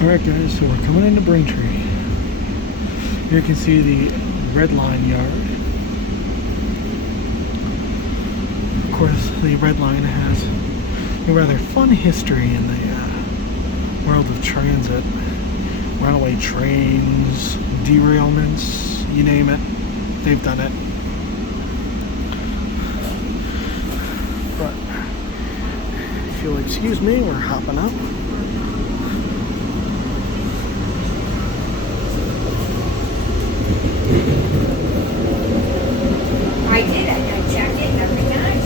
Alright guys, so we're coming into Braintree. Here you can see the Red Line yard. Of course, the Red Line has a rather fun history in the world of transit. Runaway trains, derailments, you name it, they've done it. But if you'll excuse me, we're hopping up. I did. I checked it every night.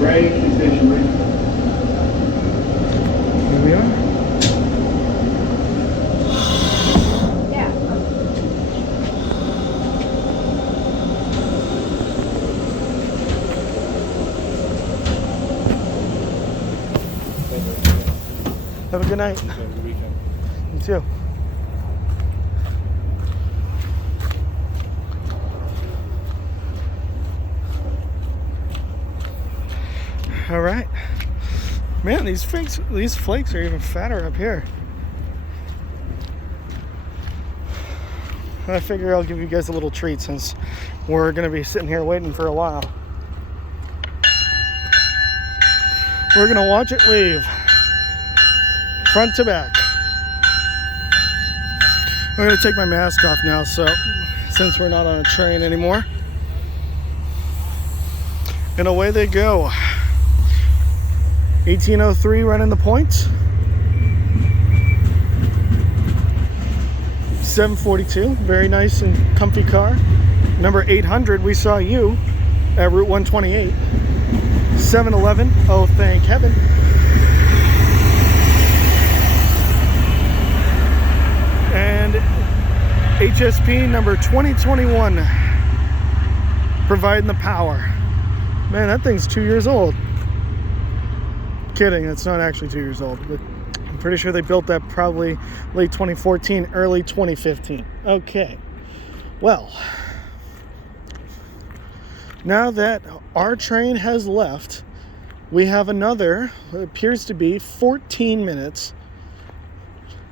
Right, station, right? Here we are. Yeah. Have a good night. Have a good weekend. You too. All right, man. These flakes are even fatter up here. I figure I'll give you guys a little treat since we're gonna be sitting here waiting for a while. We're gonna watch it leave, front to back. I'm gonna take my mask off now, so since we're not on a train anymore. And away they go. 1803 running the point. 742, very nice and comfy car. Number 800, we saw you at Route 128. 711, oh thank heaven. And HSP number 2021, providing the power. Man, that thing's 2 years old. Kidding, it's not actually 2 years old, but I'm pretty sure they built that probably late 2014, early 2015. Okay, well, now that our train has left, we have another, what appears to be 14 minutes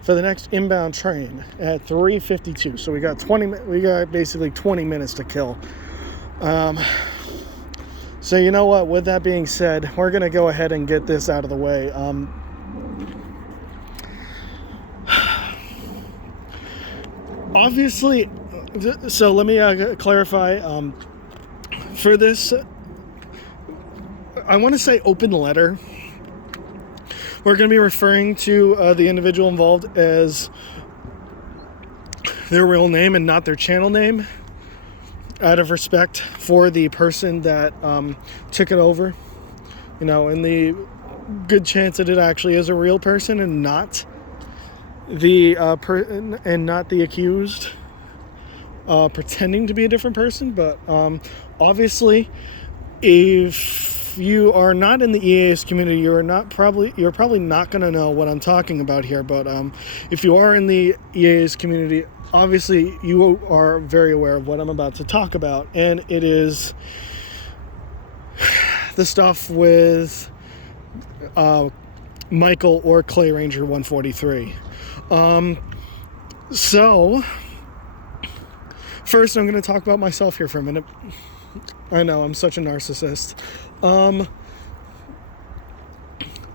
for the next inbound train at 3:52. So we got basically 20 minutes to kill. So you know what, with that being said, we're going to go ahead and get this out of the way. Obviously, so let me clarify. For this, I want to say open letter. We're going to be referring to the individual involved as their real name and not their channel name, out of respect for the person that took it over, you know, and the good chance that it actually is a real person and not the accused pretending to be a different person. But obviously, if you are not in the EAS community, you're probably not going to know what I'm talking about here. But if you are in the EAS community, obviously you are very aware of what I'm about to talk about, and it is the stuff with Michael or ClayRanger143. So first I'm going to talk about myself here for a minute. I know, I'm such a narcissist.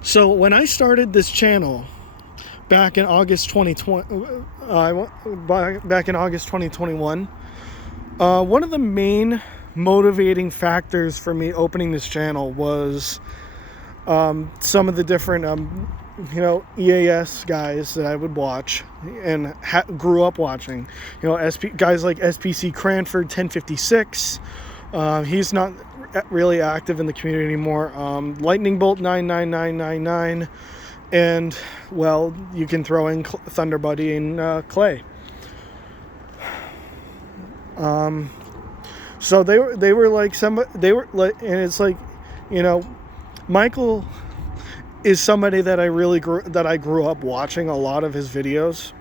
So when I started this channel back in August 2020, back in August 2021, one of the main motivating factors for me opening this channel was some of the different EAS guys that I would watch and grew up watching. You know, guys like SPC Cranford 1056. He's not really active in the community anymore. Lightning Bolt 99999. And, well, you can throw in Thunder Buddy and Clay. So they were like and it's like, you know, Michael is somebody that I grew up watching a lot of his videos.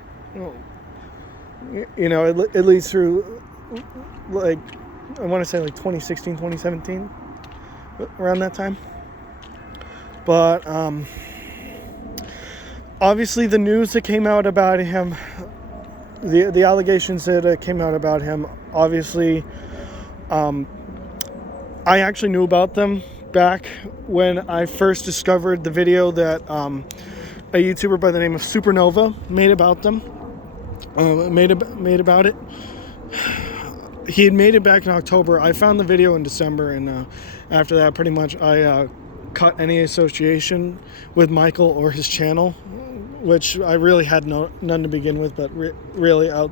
You know, at least through like, I want to say like 2016, 2017, around that time. But obviously the news that came out about him, the allegations that came out about him, obviously, I actually knew about them back when I first discovered the video that a YouTuber by the name of Supernova made about them. Made about it. He had made it back in October. I found the video in December, and after that, pretty much I cut any association with Michael or his channel, which I really had none to begin with. But really, I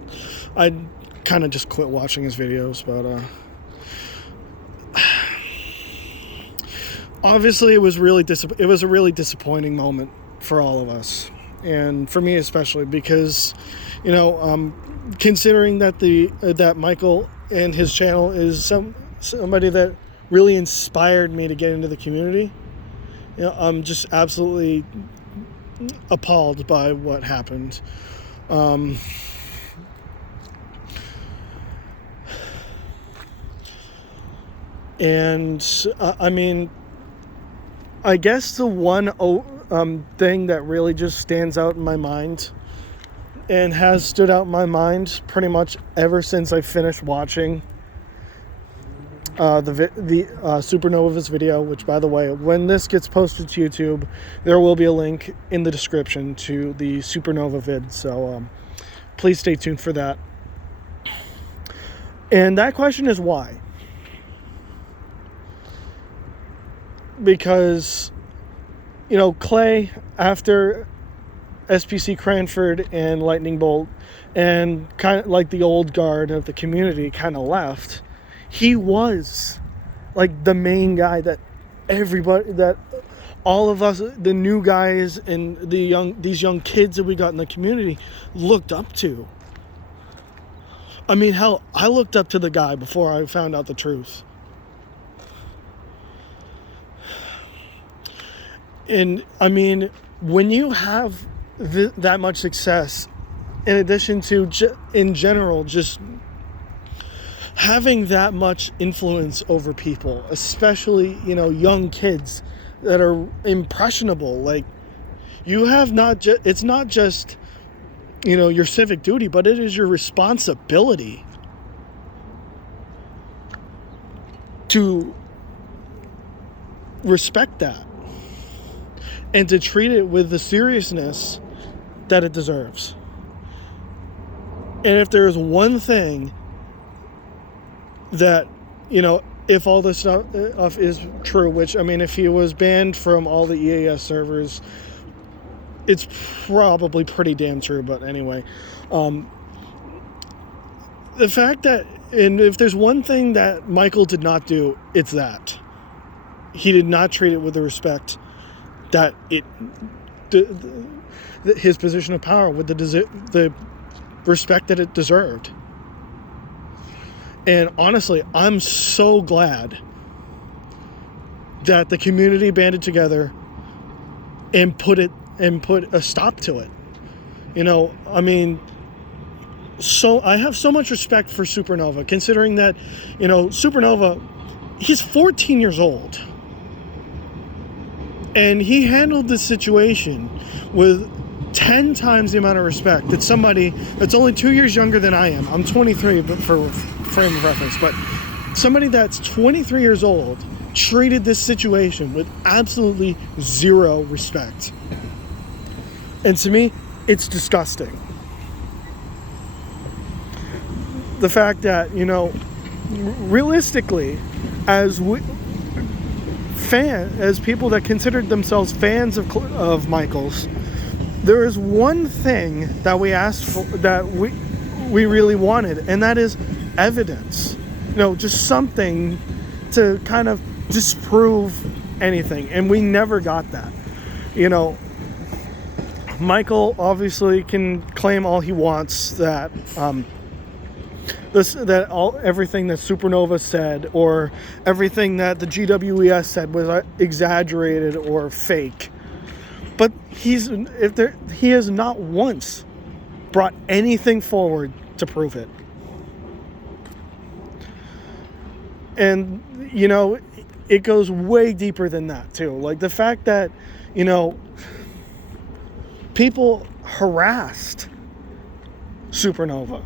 kind of just quit watching his videos. But obviously, it was a really disappointing moment for all of us, and for me especially, because, you know, considering that that Michael and his channel is somebody that really inspired me to get into the community, you know, I'm just absolutely appalled by what happened. And I mean, I guess the one thing that really just stands out in my mind, and has stood out in my mind pretty much ever since I finished watching the Supernova's video, which, by the way, when this gets posted to YouTube, there will be a link in the description to the Supernova vid, so please stay tuned for that. And that question is why? Because, you know, Clay, after SPC Cranford and Lightning Bolt, and kind of like the old guard of the community kind of left, he was like the main guy that everybody, that all of us, the new guys and these young kids that we got in the community, looked up to. I mean, hell, I looked up to the guy before I found out the truth. And I mean, when you have that much success, in addition to in general just having that much influence over people, especially, you know, young kids that are impressionable, like, you have it's not just, you know, your civic duty, but it is your responsibility to respect that and to treat it with the seriousness that it deserves. And if there's one thing that, you know, if all this stuff is true, which, I mean, if he was banned from all the EAS servers, it's probably pretty damn true. But anyway, the fact that, and if there's one thing that Michael did not do, it's that. He did not treat it with the respect that his position of power, with the respect that it deserved. And honestly, I'm so glad that the community banded together and put a stop to it. You know, I mean, so I have so much respect for Supernova, considering that, you know, Supernova, he's 14 years old. And he handled this situation with 10 times the amount of respect that somebody that's only 2 years younger than I am. I'm 23, but for frame of reference, but somebody that's 23 years old treated this situation with absolutely zero respect. And to me, it's disgusting. The fact that, you know, realistically, as people that considered themselves fans of Michael's, there is one thing that we asked for, that we really wanted, and that is evidence. You know, just something to kind of disprove anything, and we never got that. You know, Michael obviously can claim all he wants that everything that Supernova said or everything that the GWES said was exaggerated or fake. But he has not once brought anything forward to prove it. And, it goes way deeper than that, too. Like, the fact that, people harassed Supernova.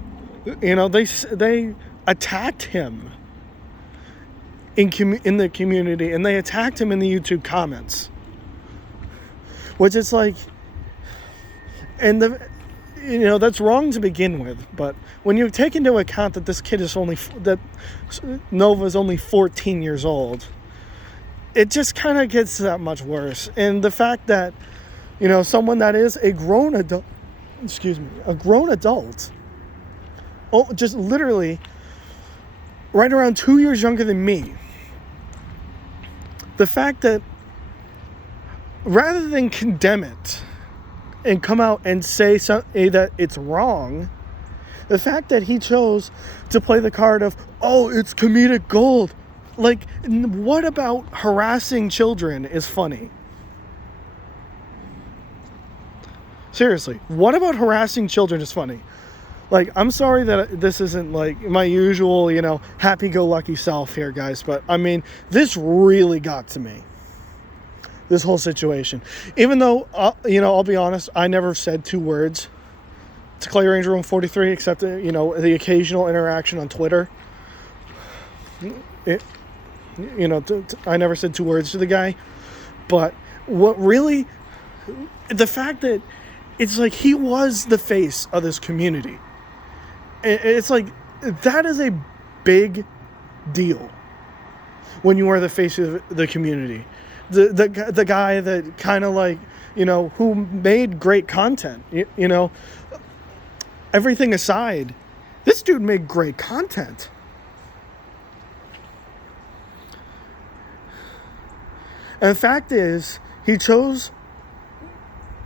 They attacked him in the community, and they attacked him in the YouTube comments. Which is like, and that's wrong to begin with. But when you take into account that this kid that Nova's only 14 years old, it just kind of gets that much worse. And the fact that, someone that is a grown adult, just literally right around 2 years younger than me, the fact that rather than condemn it and come out and say that it's wrong, the fact that he chose to play the card of, oh, it's comedic gold. Like, what about harassing children is funny? Seriously, what about harassing children is funny? Like, I'm sorry that this isn't like my usual, happy-go-lucky self here, guys. But, I mean, this really got to me. This whole situation. Even though, I'll be honest, I never said 2 words to ClayRanger143 except, the occasional interaction on Twitter. I never said 2 words to the guy. But what really, the fact that it's like he was the face of this community. It's like, that is a big deal when you are the face of the community. The guy that kind of like, who made great content, everything aside, this dude made great content. And the fact is, he chose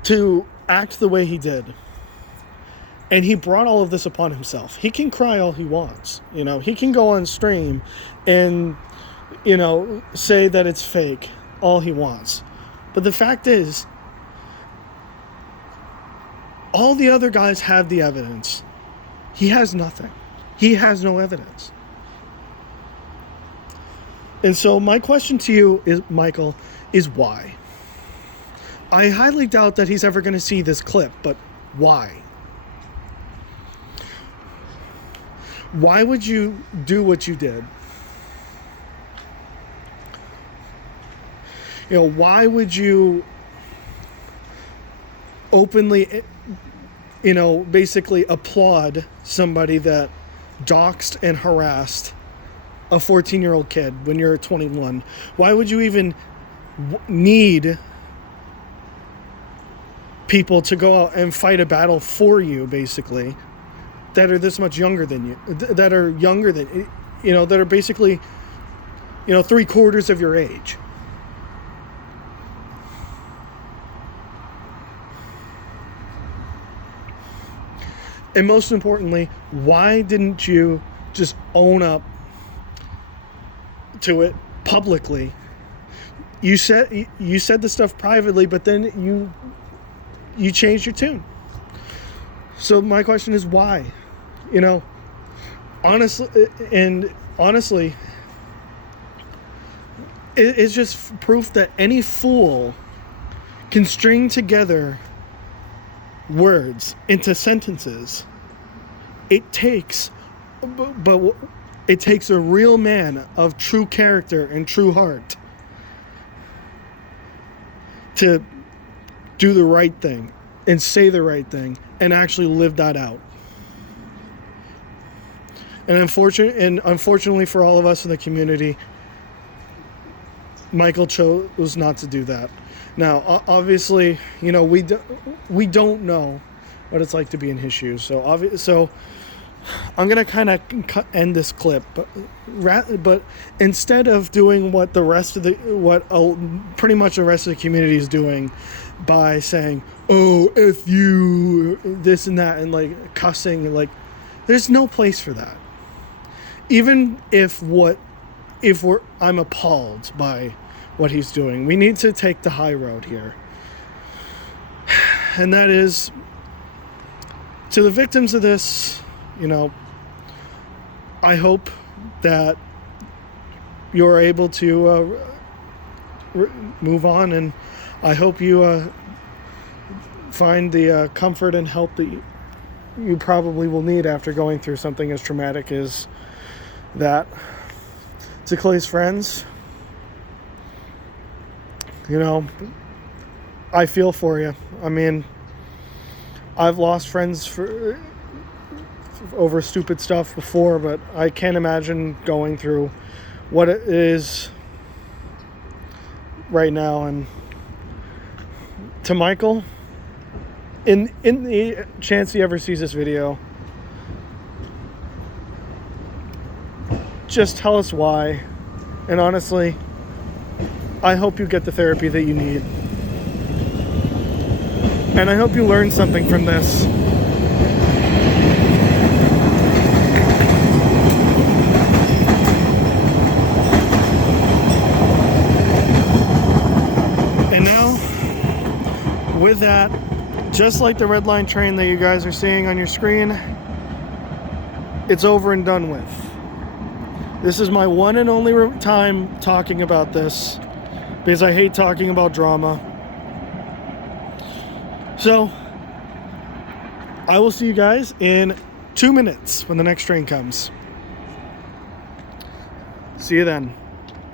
to act the way he did. And he brought all of this upon himself. He can cry all he wants. He can go on stream and, say that it's fake all he wants. But the fact is, all the other guys have the evidence. He has nothing. He has no evidence. And so my question to you is, Michael, is why? I highly doubt that he's ever going to see this clip, but why? Why would you do what you did? Why would you openly, basically applaud somebody that doxed and harassed a 14-year-old kid when you're 21? Why would you even need people to go out and fight a battle for you, basically, that are this much younger than you, that are younger than, that are basically, 3/4 of your age? And most importantly, why didn't you just own up to it publicly? You said the stuff privately, but then you changed your tune. So my question is why? Honestly, it's just proof that any fool can string together words into sentences. It takes a real man of true character and true heart to do the right thing and say the right thing and actually live that out. And unfortunately for all of us in the community, Michael chose not to do that. Now, obviously, we don't know what it's like to be in his shoes. So I'm gonna kind of end this clip, but instead of doing what pretty much the rest of the community is doing, by saying, "Oh, F you," this and that, and like cussing, like, there's no place for that. Even I'm appalled by what he's doing. We need to take the high road here. And that is, to the victims of this, I hope that you're able to move on, and I hope you find the comfort and help that you probably will need after going through something as traumatic as that. To Clay's friends, you know, I feel for you. I mean, I've lost friends over stupid stuff before, but I can't imagine going through what it is right now. And to Michael, in the chance he ever sees this video, just tell us why. And honestly, I hope you get the therapy that you need. And I hope you learn something from this. And now, with that, just like the red line train that you guys are seeing on your screen, it's over and done with. This is my one and only time talking about this, because I hate talking about drama. So, I will see you guys in 2 minutes when the next train comes. See you then.